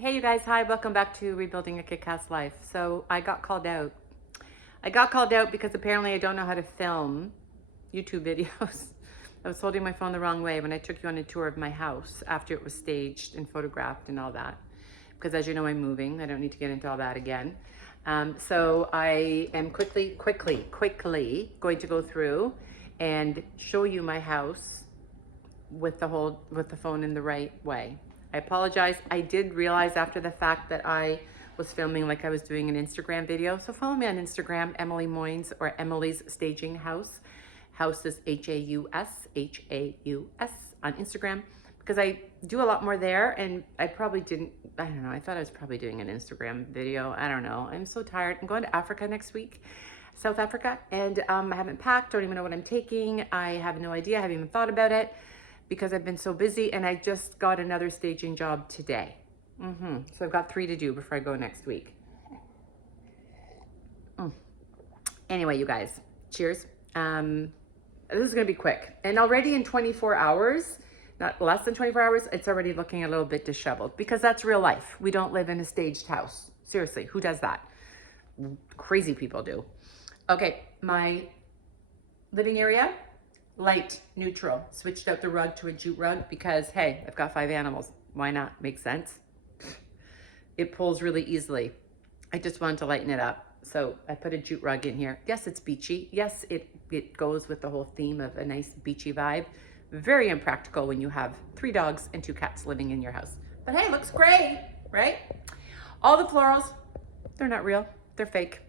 Hey you guys, hi, welcome back to Rebuilding a Kick-Ass Life. So I got called out. Because apparently I don't know how to film YouTube videos. I was holding my phone the wrong way when I took you on a tour of my house after it was staged and photographed and all that. Because as you know, I'm moving. I don't need to get into all that again. So I am quickly going to go through and show you my house with the phone in the right way. I apologize. I did realize after the fact that I was filming like I was doing an Instagram video. So follow me on Instagram, Emily Moynes, or Emily's Staging House. House is H-A-U-S on Instagram, because I do a lot more there, and I probably didn't, I don't know, I thought I was probably doing an Instagram video. I don't know. I'm so tired. I'm going to Africa next week, South Africa, and I haven't packed, don't even know what I'm taking. I have no idea, I haven't even thought about it, because I've been so busy, and I just got another staging job today. So I've got 3 to do before I go next week. Anyway, you guys, cheers. This is gonna be quick. And already in 24 hours, not less than 24 hours, it's already looking a little bit disheveled, because that's real life. We don't live in a staged house. Seriously, who does that? Crazy people do. Okay, my living area, light, neutral. Switched out the rug to a jute rug because, hey, I've got 5 animals. Why not? Makes sense. It pulls really easily. I just wanted to lighten it up. So I put a jute rug in here. Yes, it's beachy. Yes, it goes with the whole theme of a nice beachy vibe. Very impractical when you have 3 dogs and 2 cats living in your house. But hey, it looks great, right? All the florals, they're not real. They're fake.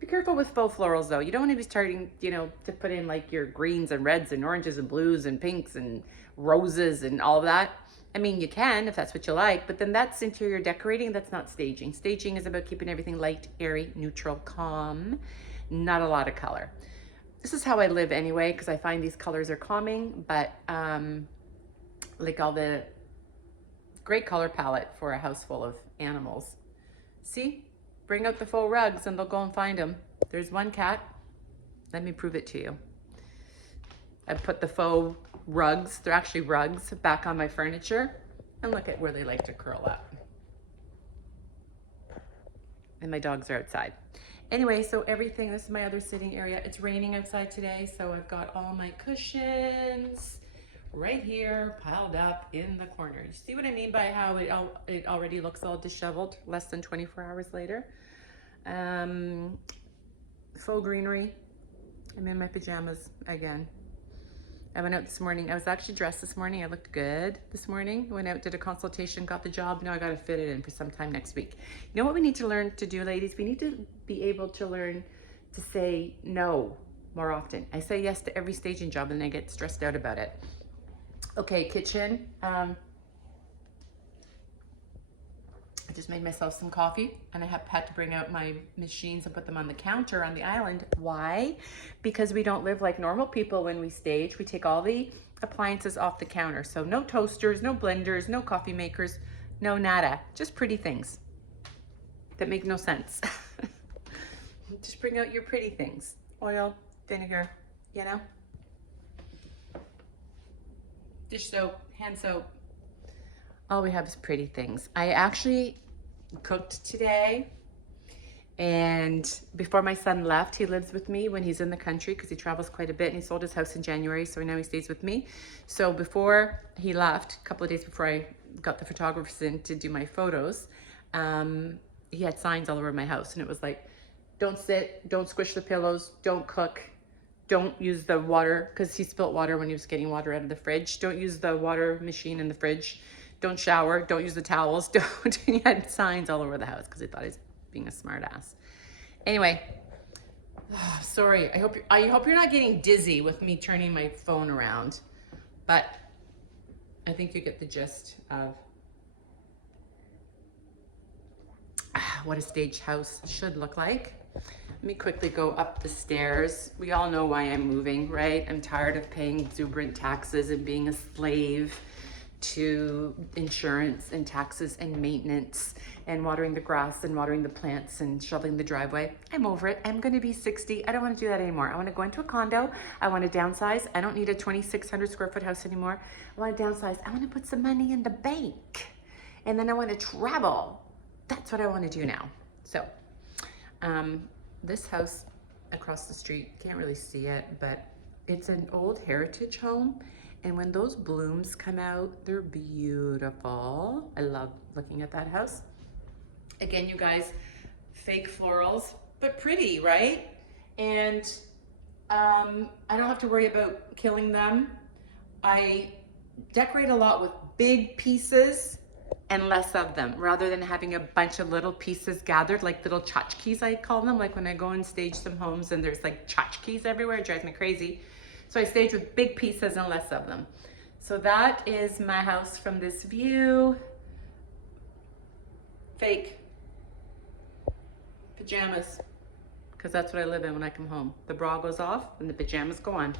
Be careful with faux florals though. You don't want to be starting, to put in like your greens and reds and oranges and blues and pinks and roses and all of that. I mean, you can if that's what you like, but then that's interior decorating. That's not staging. Staging is about keeping everything light, airy, neutral, calm, not a lot of color. This is how I live anyway, because I find these colors are calming, but like all the great color palette for a house full of animals. See? Bring out the faux rugs and they'll go and find them. There's one cat. Let me prove it to you. I put the faux rugs, they're actually rugs, back on my furniture. And look at where they like to curl up. And my dogs are outside. Anyway, so everything, this is my other sitting area. It's raining outside today, so I've got all my cushions right here piled up in the corner. You see what I mean by how it already looks all disheveled less than 24 hours later? Faux greenery. I'm in my pajamas again. I went out this morning. I was actually dressed this morning. I looked good this morning. Went out, did a consultation, got the job. Now I got to fit it in for some time next week. You know what we need to learn to do, ladies? We need to be able to learn to say no more often. I say yes to every staging job and I get stressed out about it. Okay, kitchen. I just made myself some coffee, and I had to bring out my machines and put them on the counter on the island. Why? Because we don't live like normal people when we stage. We take all the appliances off the counter. So no toasters, no blenders, no coffee makers, no nada. Just pretty things that make no sense. Just bring out your pretty things. Oil, vinegar, dish soap, hand soap. All we have is pretty things. I actually cooked today, and before my son left, he lives with me when he's in the country because he travels quite a bit, and he sold his house in January, so now he stays with me. So before he left, a couple of days before I got the photographers in to do my photos, he had signs all over my house, and it was like, don't sit, don't squish the pillows, don't cook, don't use the water, because he spilt water when he was getting water out of the fridge. Don't use the water machine in the fridge. Don't shower, don't use the towels, don't. He had signs all over the house because he thought he was being a smart ass. Anyway, sorry, I hope you're not getting dizzy with me turning my phone around, but I think you get the gist of what a staged house should look like. Let me quickly go up the stairs. We all know why I'm moving, right? I'm tired of paying exuberant taxes and being a slave to insurance and taxes and maintenance and watering the grass and watering the plants and shoveling the driveway. I'm over it. I'm going to be 60. I don't want to do that anymore. I want to go into a condo. I want to downsize. I don't need a 2,600 square foot house anymore. I want to downsize. I want to put some money in the bank and then I want to travel. That's what I want to do now. So this house across the street, can't really see it, but it's an old heritage home. And when those blooms come out, they're beautiful. I love looking at that house. Again, you guys, fake florals, but pretty, right? And I don't have to worry about killing them. I decorate a lot with big pieces and less of them, rather than having a bunch of little pieces gathered, like little tchotchkes, I call them. Like when I go and stage some homes and there's like tchotchkes everywhere, it drives me crazy. So I stage with big pieces and less of them. So that is my house from this view. Fake pajamas, because that's what I live in when I come home. The bra goes off and the pajamas go on.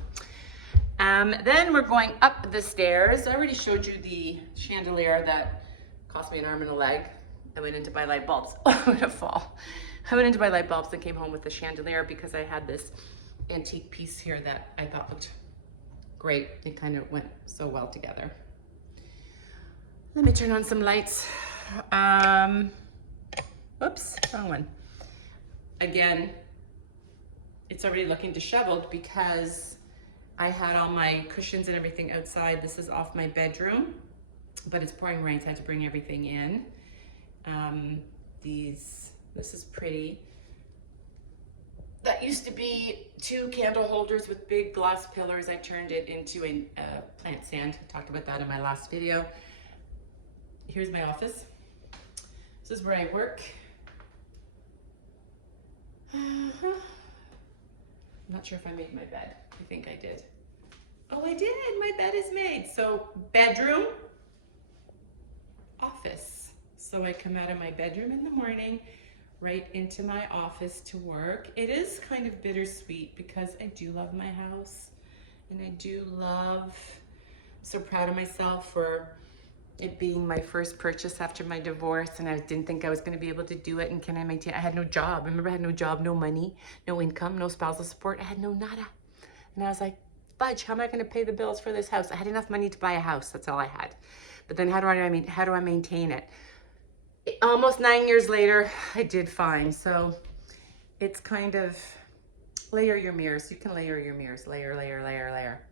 Then we're going up the stairs. I already showed you the chandelier that cost me an arm and a leg. I went in to buy light bulbs. Oh, I'm gonna fall. I went in to buy light bulbs and came home with the chandelier because I had this antique piece here that I thought looked great. It kind of went so well together. Let me turn on some lights. Oops, wrong one. Again, it's already looking disheveled because I had all my cushions and everything outside. This is off my bedroom, but it's pouring rain, so I had to bring everything in. This is pretty. That used to be 2 candle holders with big glass pillars. I turned it into a plant stand. I talked about that in my last video. Here's my office. This is where I work. I'm not sure if I made my bed. I think I did. Oh, I did. My bed is made. So bedroom, office. So I come out of my bedroom in the morning, right into my office to work. It is kind of bittersweet because I do love my house, and I do love, I'm so proud of myself for it being my first purchase after my divorce, and I didn't think I was going to be able to do it. And can I maintain? I had no job. Remember, I had no job, no money, no income, no spousal support. I had no nada. And I was like, fudge, how am I going to pay the bills for this house? I had enough money to buy a house. That's all I had. But then how do I maintain it? Almost 9 years later, I did fine. So it's kind of layer your mirrors. You can layer your mirrors. Layer, layer, layer, layer.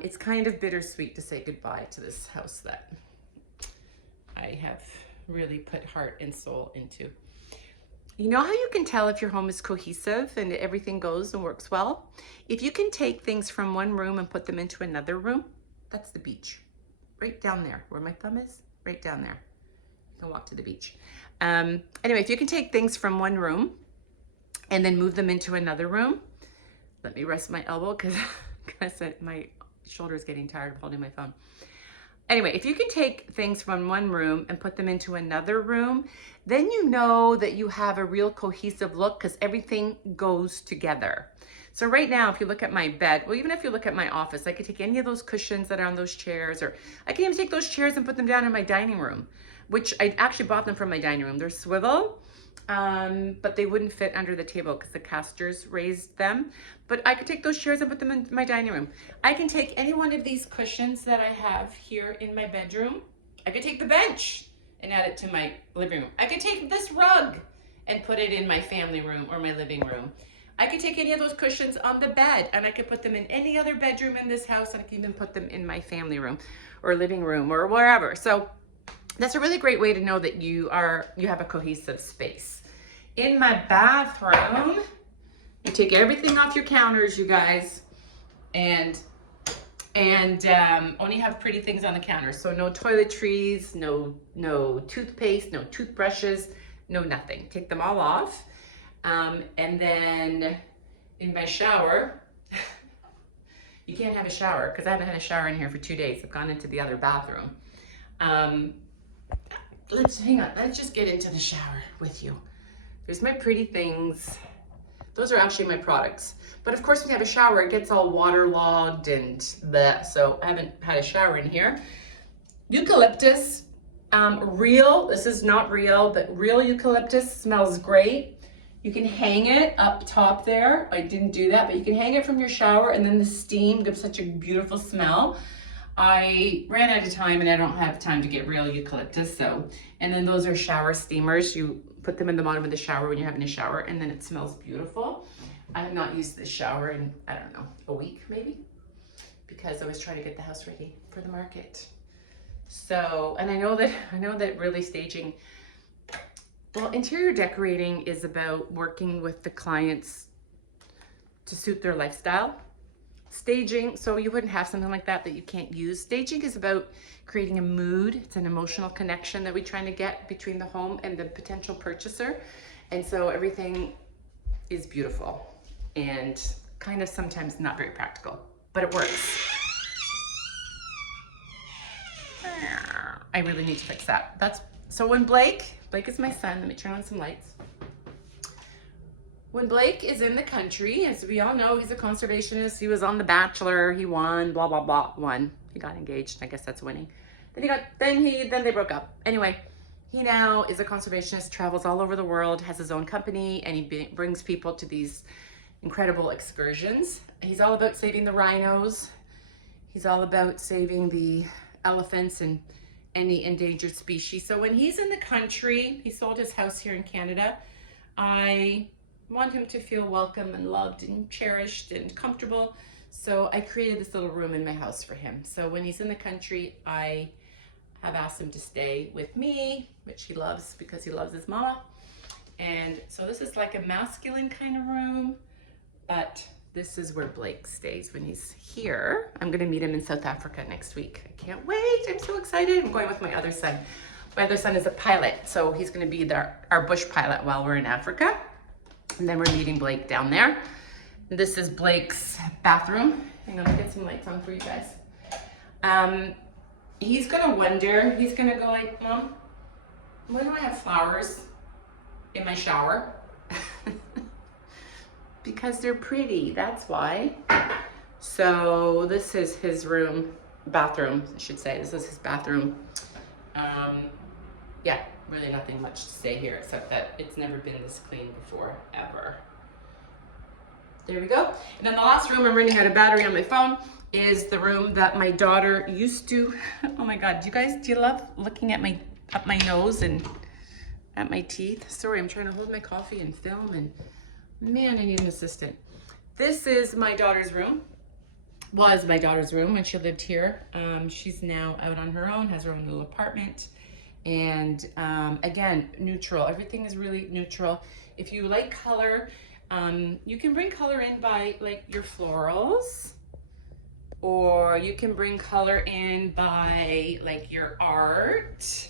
It's kind of bittersweet to say goodbye to this house that I have really put heart and soul into. You know how you can tell if your home is cohesive and everything goes and works well? If you can take things from one room and put them into another room, that's the beach. Right down there, where my thumb is, right down there. You can walk to the beach. Anyway, if you can take things from one room and then move them into another room, let me rest my elbow because my shoulder is getting tired of holding my phone. Anyway, if you can take things from one room and put them into another room, then you know that you have a real cohesive look because everything goes together. So right now, if you look at my bed, well, even if you look at my office, I could take any of those cushions that are on those chairs, or I can even take those chairs and put them down in my dining room, which I actually bought them from my dining room. They're swivel, but they wouldn't fit under the table because the casters raised them. But I could take those chairs and put them in my dining room. I can take any one of these cushions that I have here in my bedroom. I could take the bench and add it to my living room. I could take this rug and put it in my family room or my living room. I could take any of those cushions on the bed and I could put them in any other bedroom in this house, and I can even put them in my family room or living room or wherever. So that's a really great way to know that you have a cohesive space. In my bathroom, you take everything off your counters, you guys, and only have pretty things on the counter. So no toiletries, no toothpaste, no toothbrushes, no nothing. Take them all off. And then in my shower, you can't have a shower because I haven't had a shower in here for 2 days. I've gone into the other bathroom. Let's just get into the shower with you. There's my pretty things. Those are actually my products. But of course, when you have a shower, it gets all waterlogged and bleh. So I haven't had a shower in here. Eucalyptus, real, this is not real, but real eucalyptus smells great. You can hang it up top there. I didn't do that, but you can hang it from your shower, and then the steam gives such a beautiful smell. I ran out of time and I don't have time to get real eucalyptus. So, and then those are shower steamers. You put them in the bottom of the shower when you're having a shower, and then it smells beautiful. I have not used this shower in, I don't know, a week maybe, because I was trying to get the house ready for the market. So, and I know that really staging, well, interior decorating is about working with the clients to suit their lifestyle. Staging, so you wouldn't have something like that you can't use. Staging is about creating a mood. It's an emotional connection that we're trying to get between the home and the potential purchaser. And so everything is beautiful and kind of sometimes not very practical, but it works. I really need to fix that. So when Blake is my son. Let me turn on some lights. When Blake is in the country, as we all know, he's a conservationist. He was on The Bachelor. He won, blah, blah, blah, won. He got engaged. I guess that's winning. Then they broke up. Anyway, he now is a conservationist, travels all over the world, has his own company, and he brings people to these incredible excursions. He's all about saving the rhinos. He's all about saving the elephants and any endangered species. So when he's in the country, he sold his house here in Canada. I want him to feel welcome and loved and cherished and comfortable. So I created this little room in my house for him. So when he's in the country, I have asked him to stay with me, which he loves because he loves his mama. And so this is like a masculine kind of room, but this is where Blake stays when he's here. I'm gonna meet him in South Africa next week. I can't wait, I'm so excited. I'm going with my other son. My other son is a pilot, so he's gonna be our bush pilot while we're in Africa. And then we're meeting Blake down there. This is Blake's bathroom. Hang on, I'll get some lights on for you guys. He's gonna wonder, he's gonna go like, Mom, why do I have flowers in my shower? Because they're pretty, that's why. So this is his bathroom, I should say. This is his bathroom. Yeah, really nothing much to say here except that it's never been this clean before, ever. There we go. And then the last room, I'm running out of battery on my phone, is the room that my daughter used to, oh my God, do you love looking at up my nose and at my teeth? Sorry, I'm trying to hold my coffee and film, and man, I need an assistant. This is my daughter's room. Was my daughter's room when she lived here. She's now out on her own, has her own little apartment. And again, neutral. Everything is really neutral. If you like color, you can bring color in by like your florals, or you can bring color in by like your art,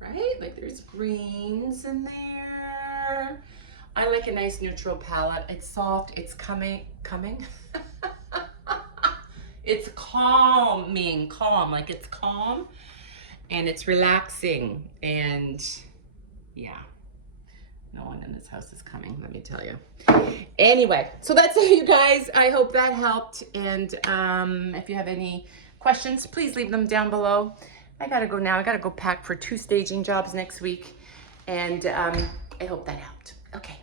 right? Like there's greens in there. I like a nice neutral palette. It's soft, it's coming. It's calm, like it's calm. And it's relaxing, and yeah, no one in this house is coming, let me tell you. Anyway, so that's it, you guys. I hope that helped, and if you have any questions, please leave them down below. I gotta go now. I gotta go pack for 2 staging jobs next week, and I hope that helped. Okay.